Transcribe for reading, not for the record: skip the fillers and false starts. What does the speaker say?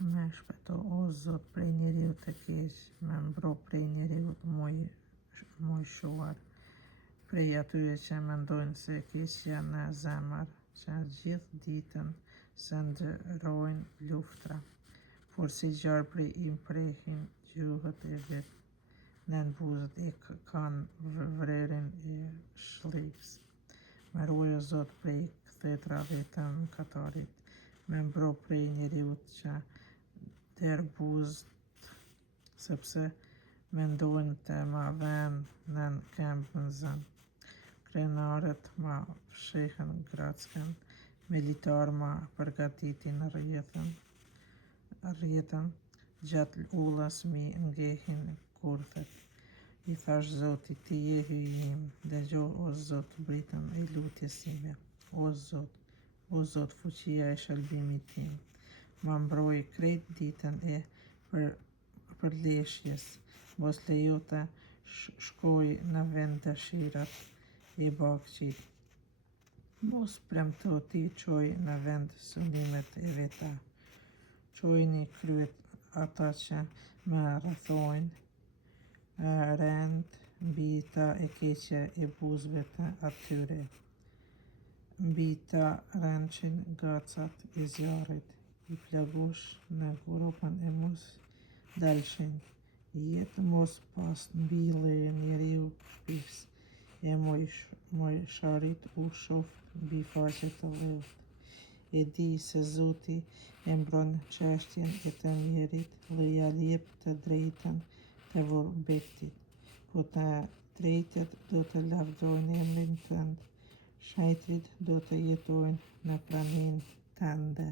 Me shpëto o Zot prej njeriut të keq, me mbro prej njeriut mojshuar, prej atyre që mendojnë se keqja në zemër, që gjithë ditën se ndërrojnë luftra, por si gjarë prej i mprehin gjuhët e vetë, në buzët e kanë vrerin e shliks. Me ruaj o Zot prej kthetrave të mëkatarit, me mbro prej njeriut që derbuzët, sepse mendojnë të ma venë në këmbë në zën. Krenarët ma fshehen grackën, militar ma përgatitin rjetën, gjatë ullës mi ngehin kurthet. I thash Zotit, ti je hyji im, dëgjo o Zot britën e lutjes time. O Zot, fuqia e shëlbimit tim, ma mbroj krejt ditën e përleshjes, mos lejo të shkoj në vend dëshirat e bagqit, mos premto ti qoj në vend synimet e veta, qojni kryet ata që më rrethojnë, rend mbi ta e keqja e buzëve të atyre, mbi ta rrençin gacat e zjarrit, i plagosh në gropën e mos dalshin, jetë mos pas mbille njeriu piks, e mojsharit u shoft mbi faqe të lehtë. E di se Zoti e mbron çështjen e të njerit dhe ja jep të drejtën të vurbektit, po të drejtët do të lavdrojnë emrin tënd, shëtrit do të jetojnë në praninë tënde.